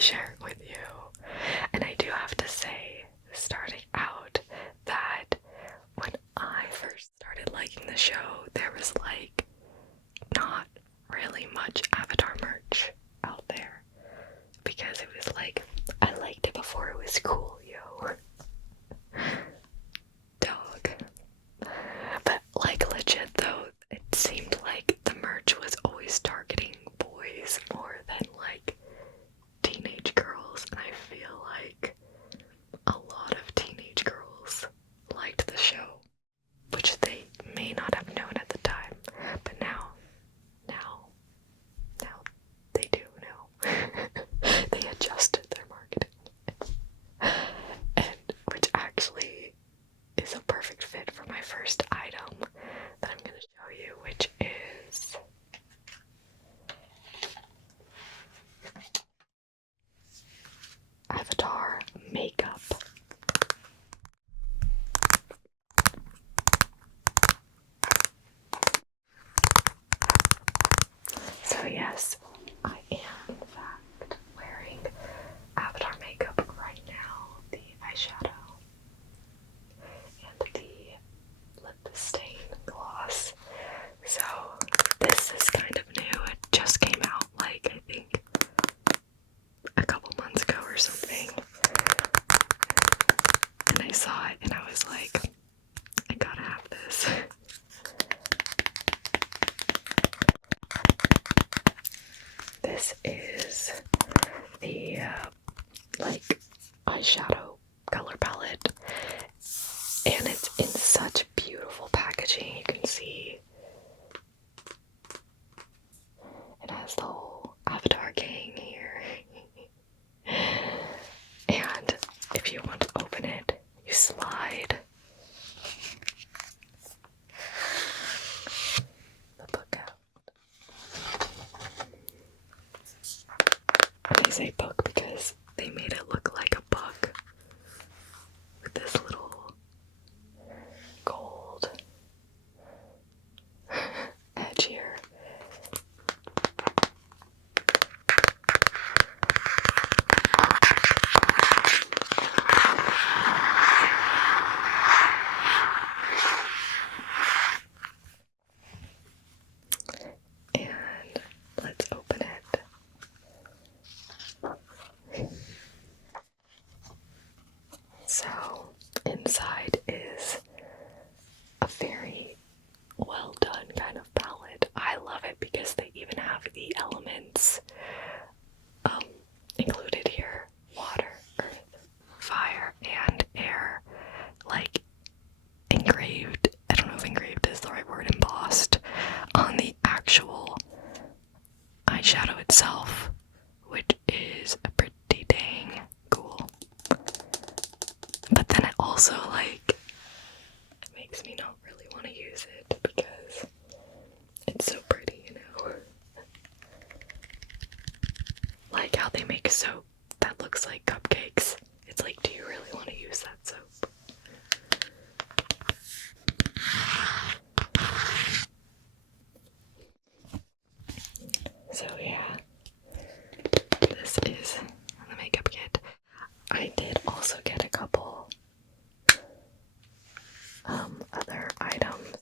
share it with you. And I do have to say, starting out, that when I first started liking the show, there was like not really much Avatar merch out there, because it was like, I liked it before it was cool, yo. Dog. But like legit though, it seemed like the merch was always targeting boys more than like teenage girls, and I feel like a lot of teenage girls liked the show, which they may not have known at the time, but now they do know. They adjusted their marketing, and which actually is a perfect fit for my first item that I'm going to show you, which is Avatar makeup. So yes, I am in fact wearing Avatar makeup right now, the eyeshadow and the lip stain gloss. So this is kind of new. It just came out like, I think, a couple months ago or something. And I saw it and I was like, I gotta have this. This is the like eyeshadow color palette, and it's in such beautiful packaging. You can see it has the whole Avatar gang here. And if you want to open it, you slide the book out. I say book because they made it look like a book with this little gold edge here. And let's open it. So inside is a very well done kind of palette. I love it because they even have the elements included here: water, earth, fire, and air, like engraved. I don't know if engraved is the right word, embossed on the actual eyeshadow itself, which is pretty dang cool. But then it also like makes me not really want to use it because it's so pretty, you know? Like how they make soap that looks like cupcakes. It's like, do you really want to use that soap? So yeah, this is the makeup kit. I did also get a couple other items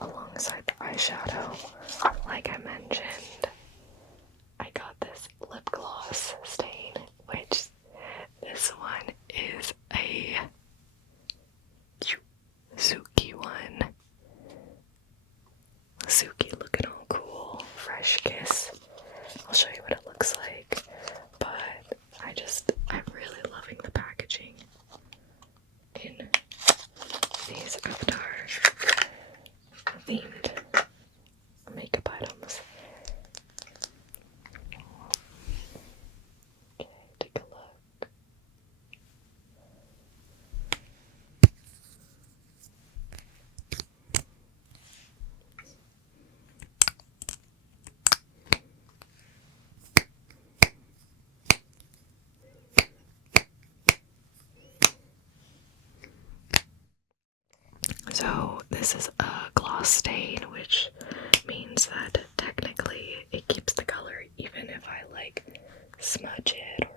alongside the eyeshadow. Like I mentioned, I got this lip gloss stain, which this one is a Suki one. Suki looking all cool, fresh kiss. I'll show you what it looks like, but I'm really loving the packaging in these Avatar themed makeup items. Okay, take a look. So this is a gloss stain, which means that technically it keeps the color even if I like smudge it or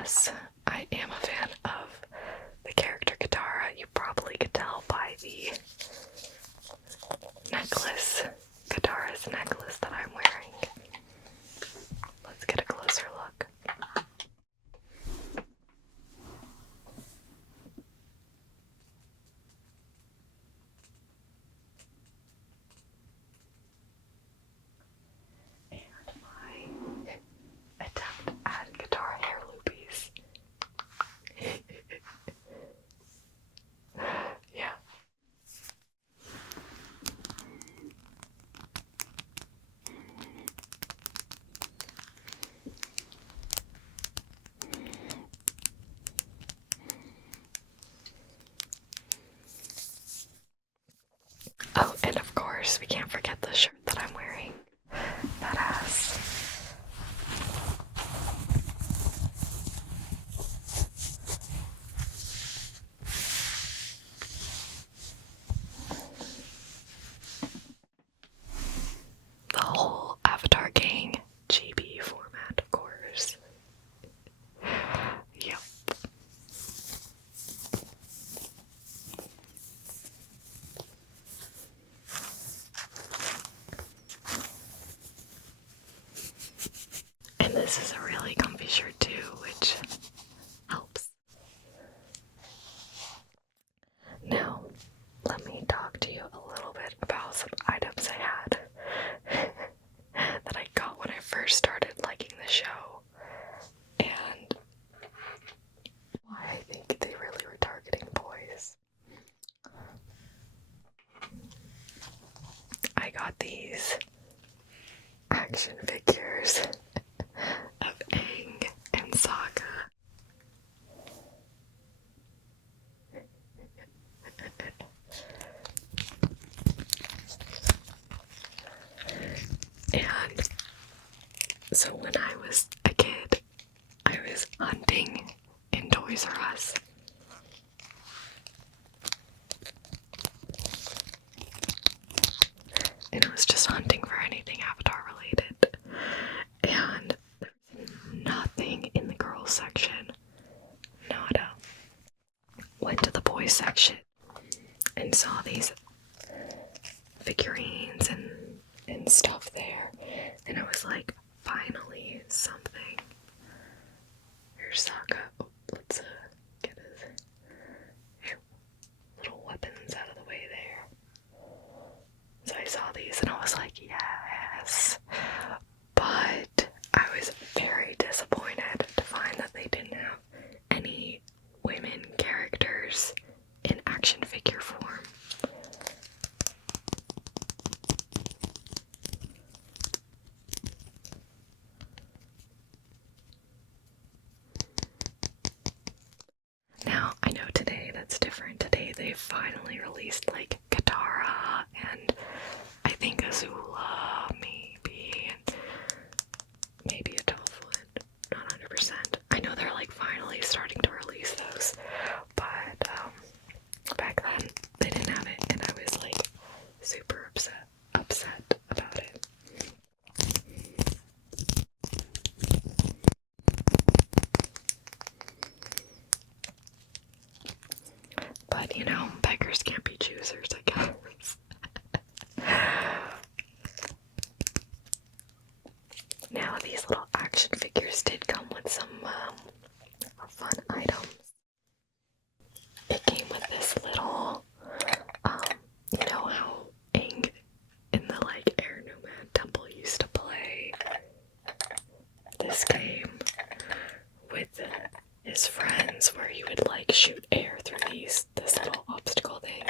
yes, I am a fan of the character Katara. You probably could tell by the necklace, Katara's necklace that I'm wearing. Let's get a closer look. And my attempt at Katara hair loopies. Yeah. Oh, and of course, we can't forget the shirt that I'm wearing. That has the whole Avatar gang GB format, of course. Yep. And this is a really comfy shirt too, which helps. Now, let me talk to you a little bit about some items I had that I got when I first started liking the show, and why I think they really were targeting boys. I got these action figures of Aang and Sokka. And so when I was a kid, I was hunting in Toys R Us. And I was just hunting for anything Avatar related. And there was nothing in the girls section. Nada. Went to the boys section and saw these figurines and stuff there. And I was like, finally something. Here's Sokka. Oh, let's get his little weapons out of the way there. So I saw these and I was like, yes. But I was very disappointed to find that they didn't have any women characters in action figure form. Now, I know today that's different. Today they finally released like Katara and I think Azula, maybe, and maybe a Dolphin, not 100%. I know they're like finally starting to release those, but back then they didn't have it and I was like super upset about it. But you know, beggars can't be choosers, I guess. Now these little action figures did come with some fun items. It came with this little, you know how Aang in the like Air Nomad Temple used to play this game with his friends where he would like shoot air through this little obstacle thing.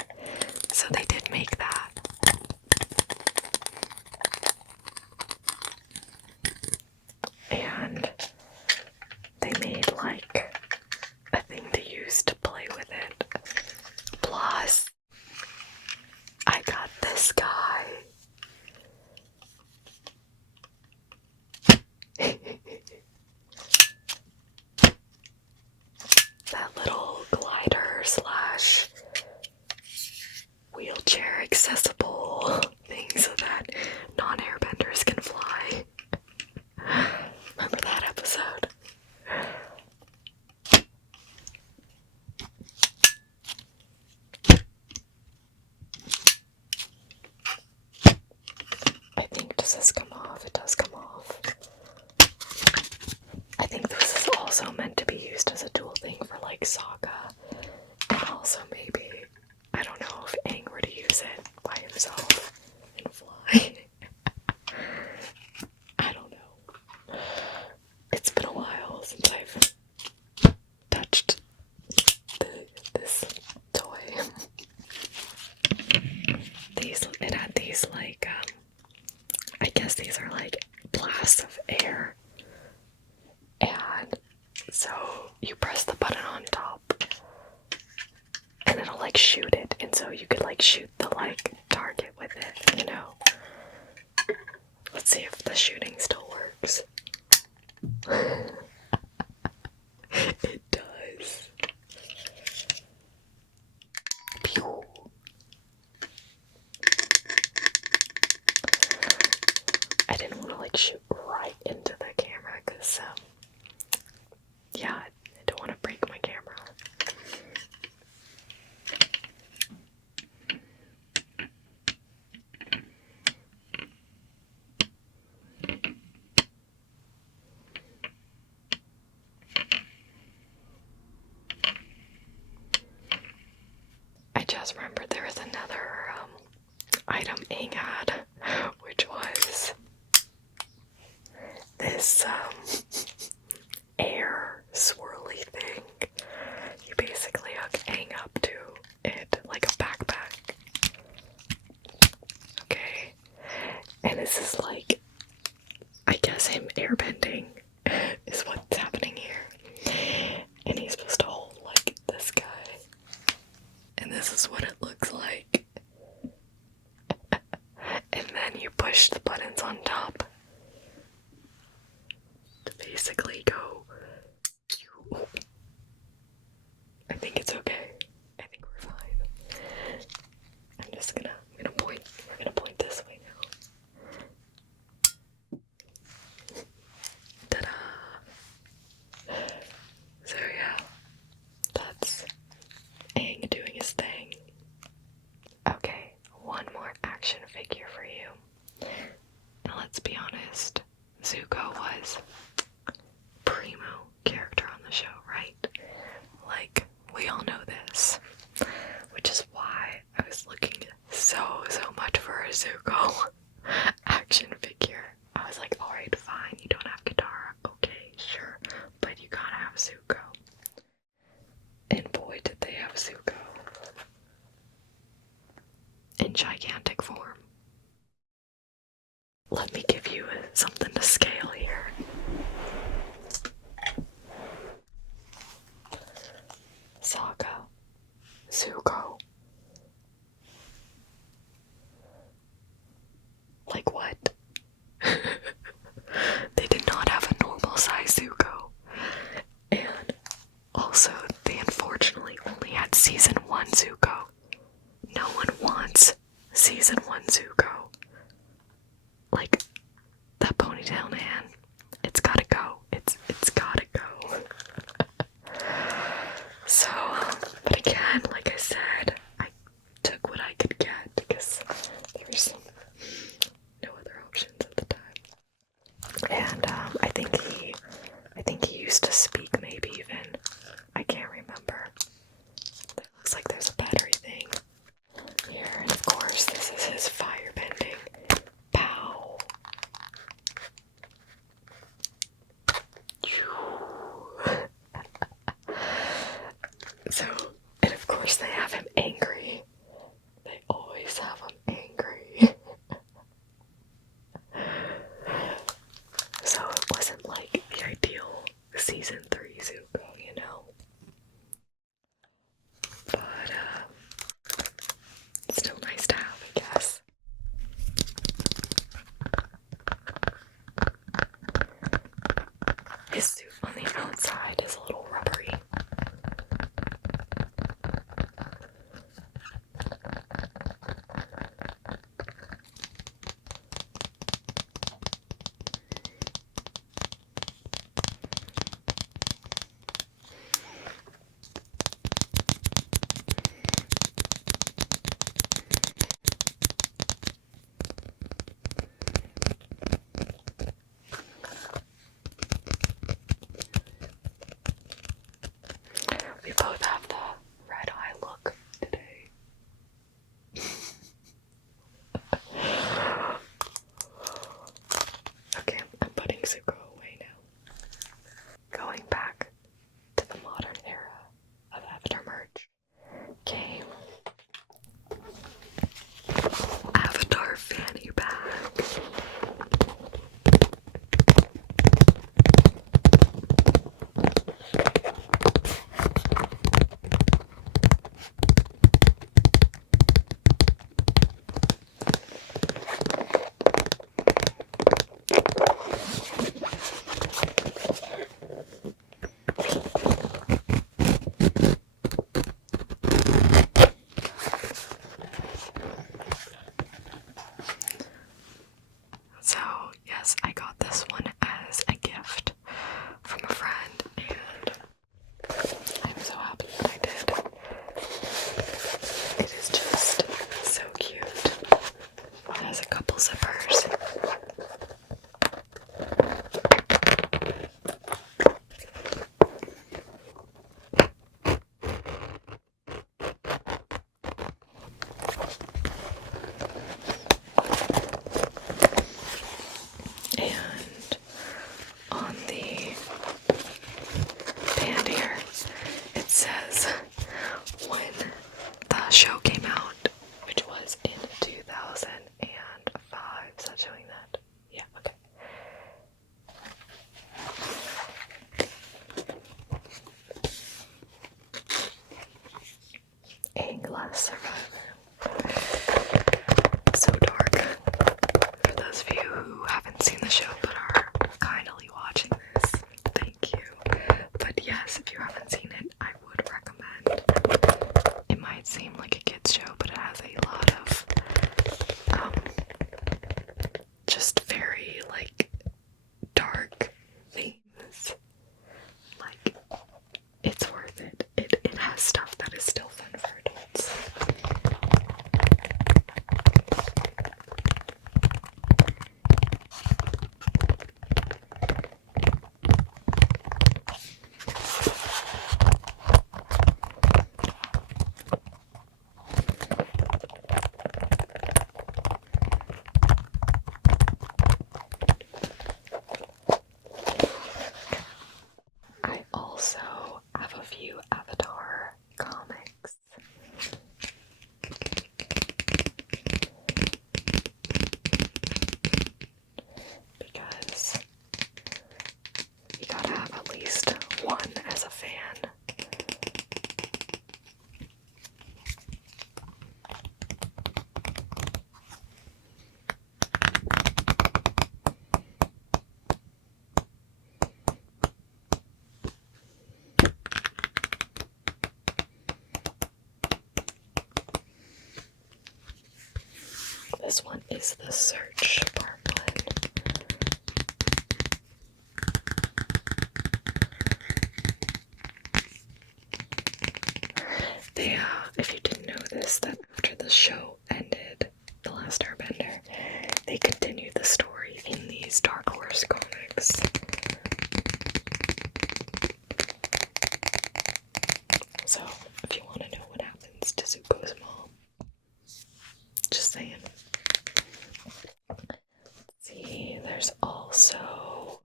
So you press the button on top and it'll like shoot it, and so you could like shoot the like target with it, you know. Let's see if the shooting still works. It does. Pew. I didn't want to like shoot right into the camera because yeah, I don't want to break my camera. I just remembered there was another item Aang had, which was this air swirly thing. You basically hook Aang up to it like a backpack. Okay, and this is like, I guess him airbending is what's happening here. And he's supposed to hold like this guy. And this is what it looks like. And then you push the buttons on top to basically go. I think it's okay. I think we're fine. I'm gonna point. We're gonna point this way now. Ta-da! So yeah, that's Aang doing his thing. Okay, one more action figure for you. Now let's be honest, Zuko was primo character on the show, right? Like, we all know this. Which is why I was looking so much for a Zuko action figure. I was like, alright, fine, you don't have Katara. Okay, sure. But you gotta have Zuko. And boy, did they have Zuko. In gigantic form. Let me give you something to scale here. Sokka, Zuko. Like what? They did not have a normal size Zuko. And also, they unfortunately only had season 1 Zuko. No one wants season 1 Zuko. Like, that ponytail man, it's gotta go. It's gotta go. So, but again, like I said, I took what I could get because there was no other options at the time. And I think he used to speak, maybe even. I can't remember. It looks like there's a battery thing here, and of course this is his firebending. Pow. So, and of course they have him angry. They always have him angry. So it wasn't like the ideal season 3 Zuko, you know? But, it's still nice to have, I guess. His suit on the outside is a little rubbery. We both have the red eye look today. Okay, I'm putting Zuko away now. Going back to the modern era of Avatar merch came Avatar Fanny bag. fan. This one is the search part one. If you didn't know this, that after the show ended, The Last Airbender, they continued the story in these Dark Horse comics. So, if you want to know what happens to Zuko's mom, just saying. Let's see, there's also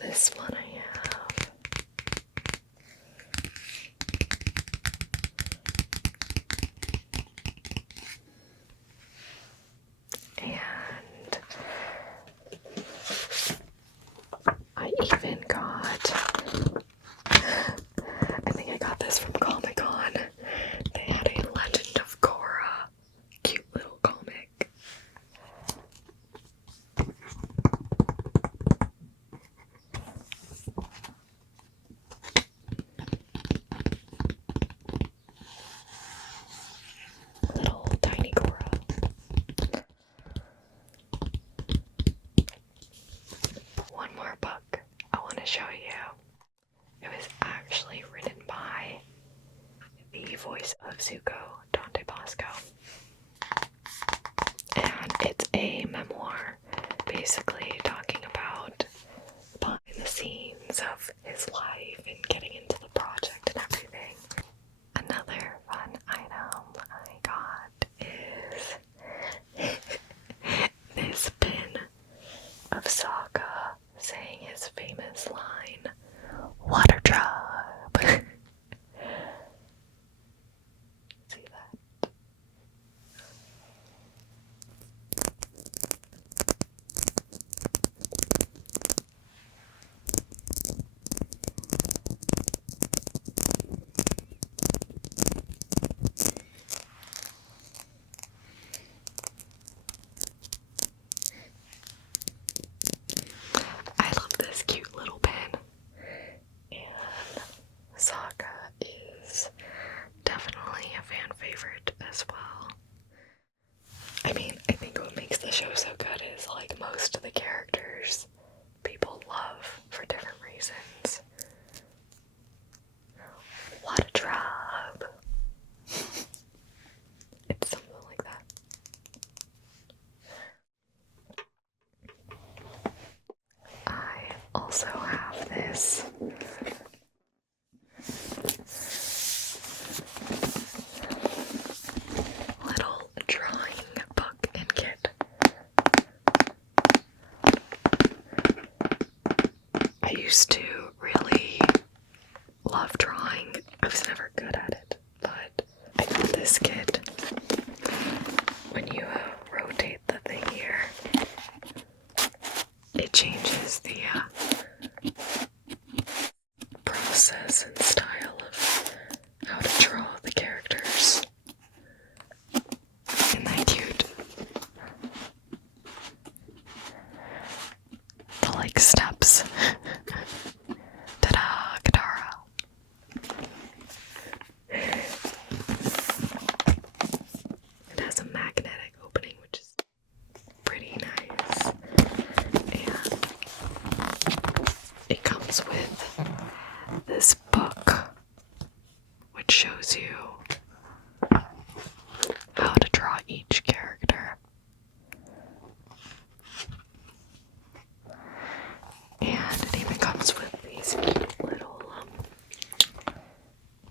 this one I have. And I even got, I think I got this from Comic-Con. They had a Legend of Korra, cute little comic. Little tiny Korra. One more book I want to show you. It was actually written by the voice of Zuko, Dante Bosco. And it's a memoir, basically talking about behind the scenes of his life and getting into the project and everything. Another fun item I got is this pin of Sokka saying his famous line, "Water drop." See that? I love this cute little pin, and Sokka is definitely a fan favorite as well. I mean, I think what makes the show so good is, like, most of the characters people love for different reasons. What a drop! It's something like that. I also have this little drawing book and kit. I used to really love drawing. I was never good at it, but I got this kit. When you rotate the thing here, it changes the process and style of how to draw the characters. Isn't that cute? The, like, steps. Ta-da, Katara. It has a magnetic opening, which is pretty nice. And it comes with this book, which shows you how to draw each character. And it even comes with these cute little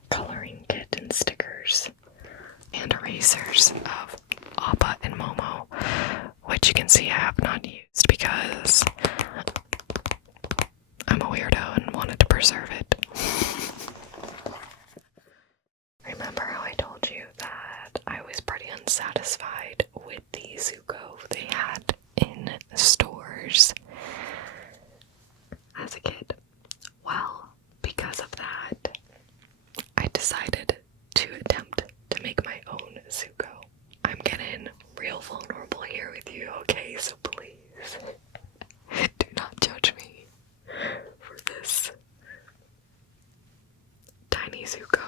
coloring kit and stickers and erasers of Appa and Momo, which you can see I have not used because I'm a weirdo and wanted to preserve it. Remember how I told you that I was pretty unsatisfied with the Zuko they had in stores as a kid? Well, because of Zuko.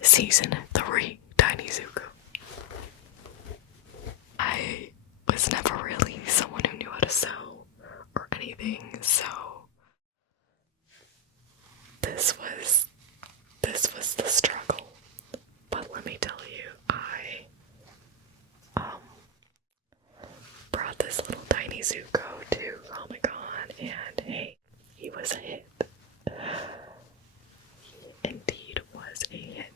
Season 3, Tiny Zuko. I was never really someone who knew how to sew or anything, so this was the struggle. But let me tell you, I brought this little Tiny Zuko to Comic-Con, and hey, he was a hit. He indeed was a hit.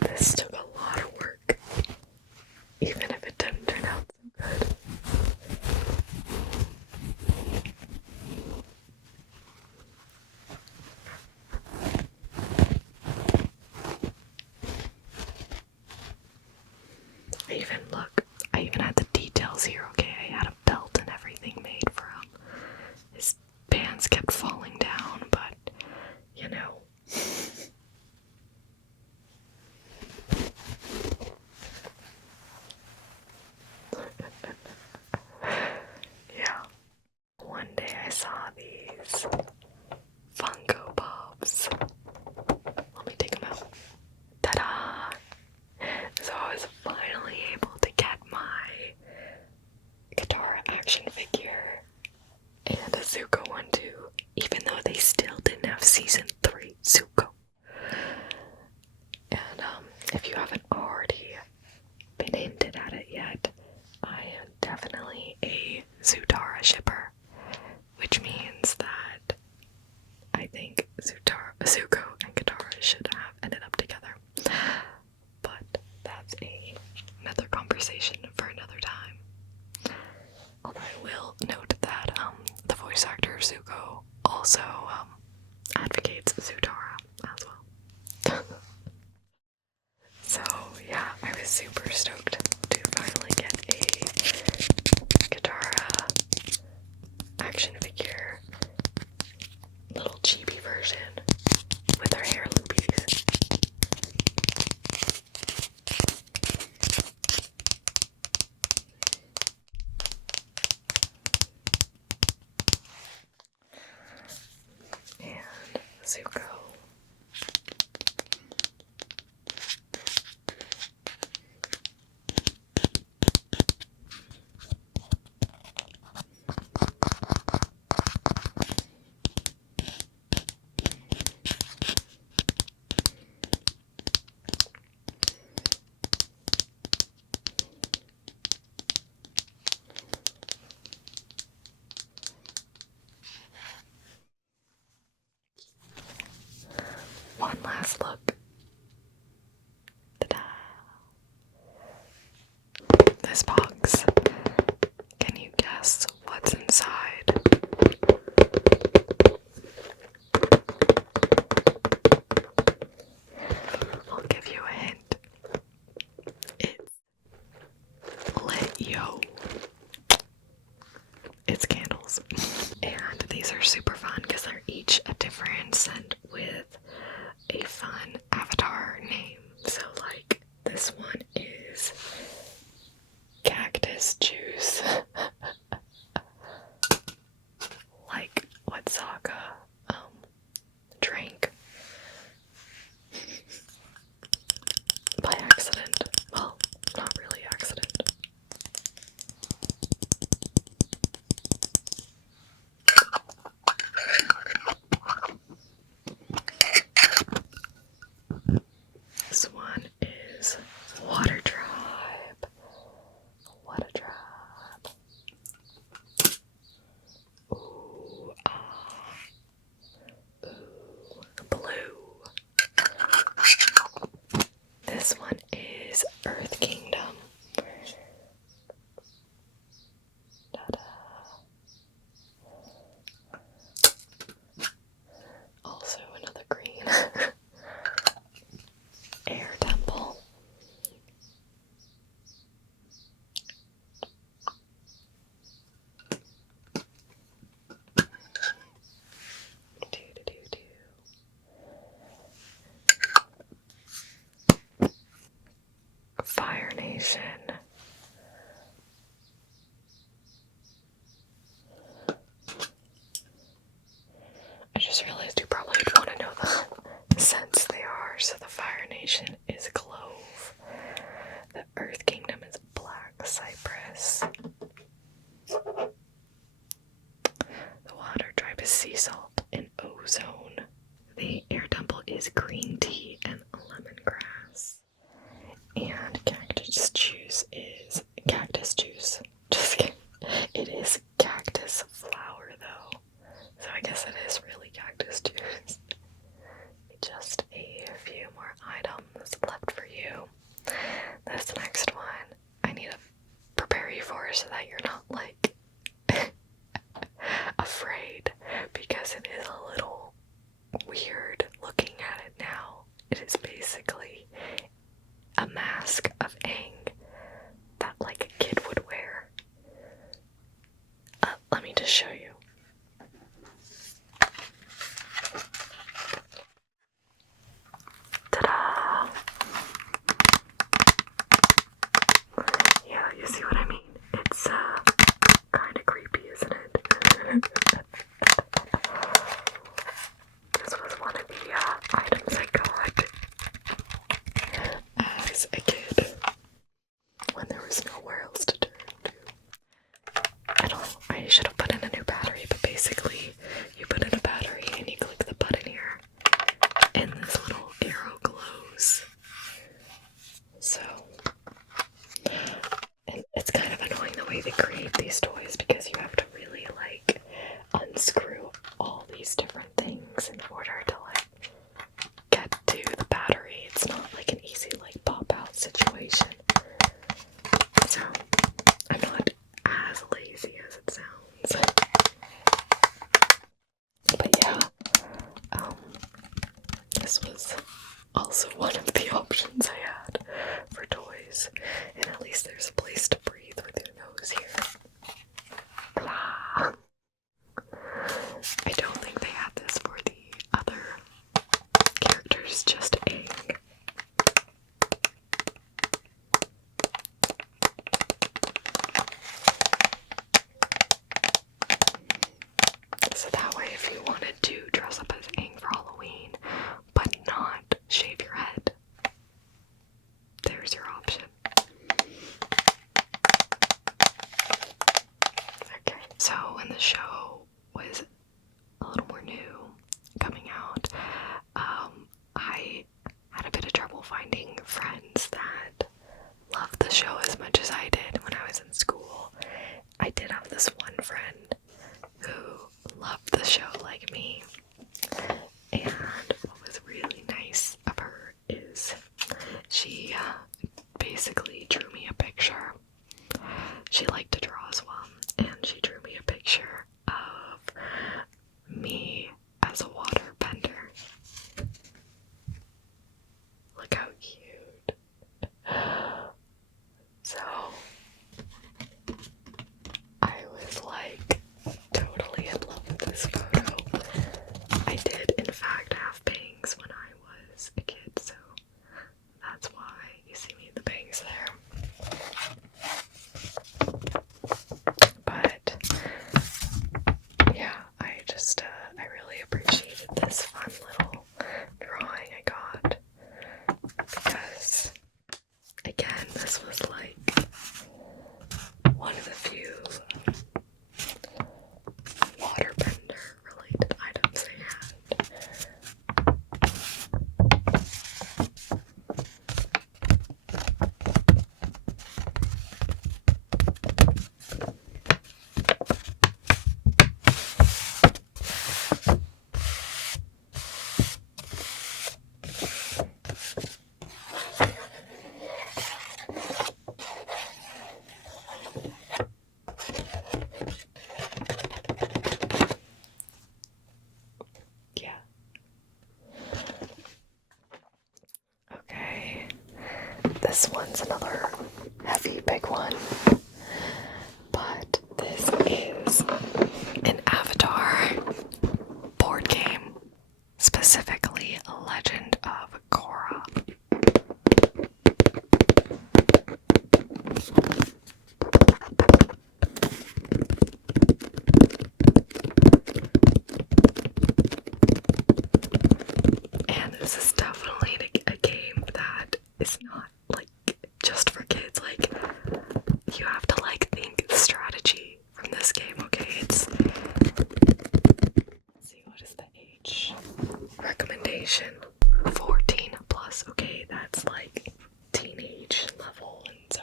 This took a lot of work, even if it didn't turn out so good. I even had the details here, okay? I had a belt and everything made for him. His pants kept falling down, but, you know. Yeah. One day I saw these Funko Pops. Let me take them out. Ta-da! So I was finally able to get my Katara action figure and a Zuko one too, even though they still didn't have season 3 Zuko. And if you haven't already been hinted at it yet, I am definitely a Zutara shipper, which means that I think Zuko and Katara should have ended up together. But that's another conversation for another time. Although I will note that the voice actor Zuko also advocates Zutara as well. So yeah, I was super stoked to finally get a Katara action figure, little chibi version with her hair loopies. And Zuko. One last look. Ta-da! This box. Can you guess what's inside? I'll give you a hint. It's lit, yo. It's candles. And these are super fun because they're each a different scent with a fun avatar name. So like this one is cactus juice. Like what Sokka drank by accident. Well, not really accident. salt and ozone. The air temple is green tea and lemongrass. And cactus juice is cactus juice. Just kidding. It is cactus flower though. So I guess it is really cactus juice. Just a few more items left for you. This next one I need to prepare you for so that you're not like afraid, because it is a little weird looking at it now. It is basically a mask of Aang that like a kid would wear. Let me just show you. Ta-da! Yeah, you see what I mean? It's kind of creepy, isn't it? This was one of the items I got as a kid when there was nowhere else to turn to. I should have put in a new battery, but basically you put in a battery and you click the button here and this little arrow glows. So, and it's kind of annoying the way they create these toys, because you have to really like unscrew all these different things in order to like get to the battery. It's not like an easy like pop out situation. So I'm not as lazy as it sounds. But yeah, this was also one of the options I had for toys. And at least there's a place to breathe with your nose here. Blah. I don't think they had this for the other characters, just Aang. So that way, if you wanted to dress up as Aang for Halloween, but not shave your head, there's your option. Okay, so when the show was a little more new, coming out, I had a bit of trouble finding friends that loved the show as much as I did when I was in school. I did have this one friend who loved the show like me, and what was really nice of her is she basically drew me a picture. She liked to draw as well, and she drew me a picture of me as a waterbender. Look how cute. So I was like totally in love with this photo. I did in fact have bangs when I was a kid, so that's why you see me in the bangs there. But yeah, I really appreciated this fun little drawing I got, because again, this was like one of the few waterbender related items I had. Yeah. Okay. This one's another heavy big one. But this is an Avatar board game, specifically Legend of Korra. And this is definitely a game that is not like just for recommendation. 14 plus, okay, that's like teenage level, and so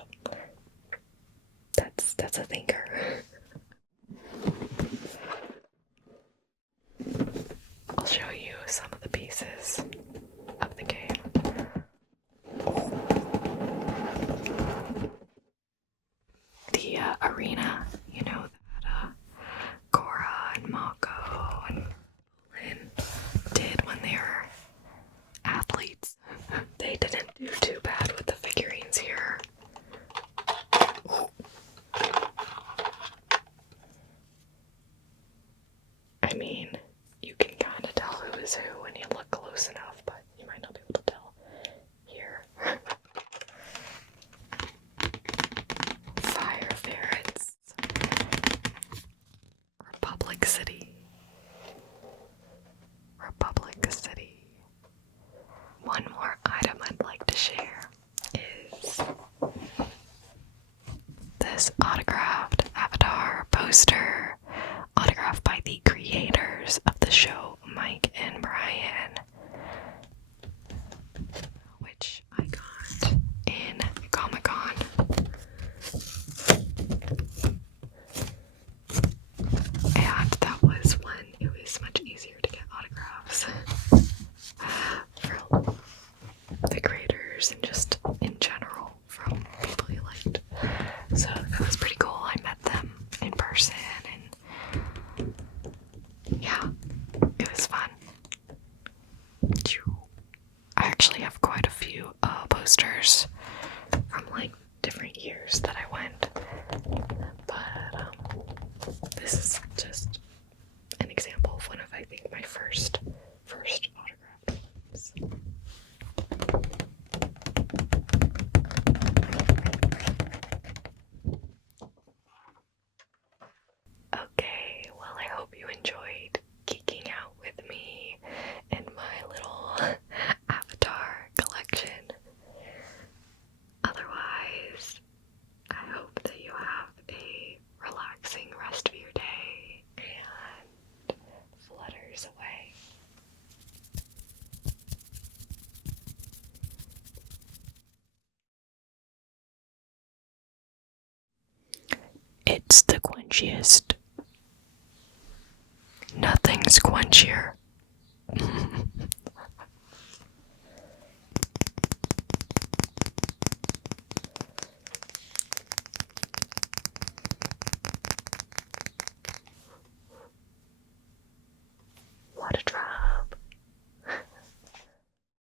that's a thinker. I'll show you some of the pieces of the game. The arena, you know, that Korra and Mako and Lin did when they were athletes. They didn't do too bad with the figurines here. I mean, you can kind of tell who is who when you look close enough, but you might not be able to tell here. Fire ferrets. Republic City. Republic City. One more item I'd like to share is this autographed Avatar poster, autographed by the creators of the show, Mike and Brian, which I got in Comic-Con. And that was when it was much easier to get autographs from the creators and just in general from people you liked. So that was pretty cool. I met them in person and yeah, it was fun. I actually have quite a few posters from like different years that I went, but this is just an example of one of, I think, my first autograph ones. Okay, well, I hope you enjoyed geeking out with me and my little Avatar collection. Otherwise, I hope that you have a relaxing rest of your day and flutters away. It's the quenchiest. Nothing's quenchier.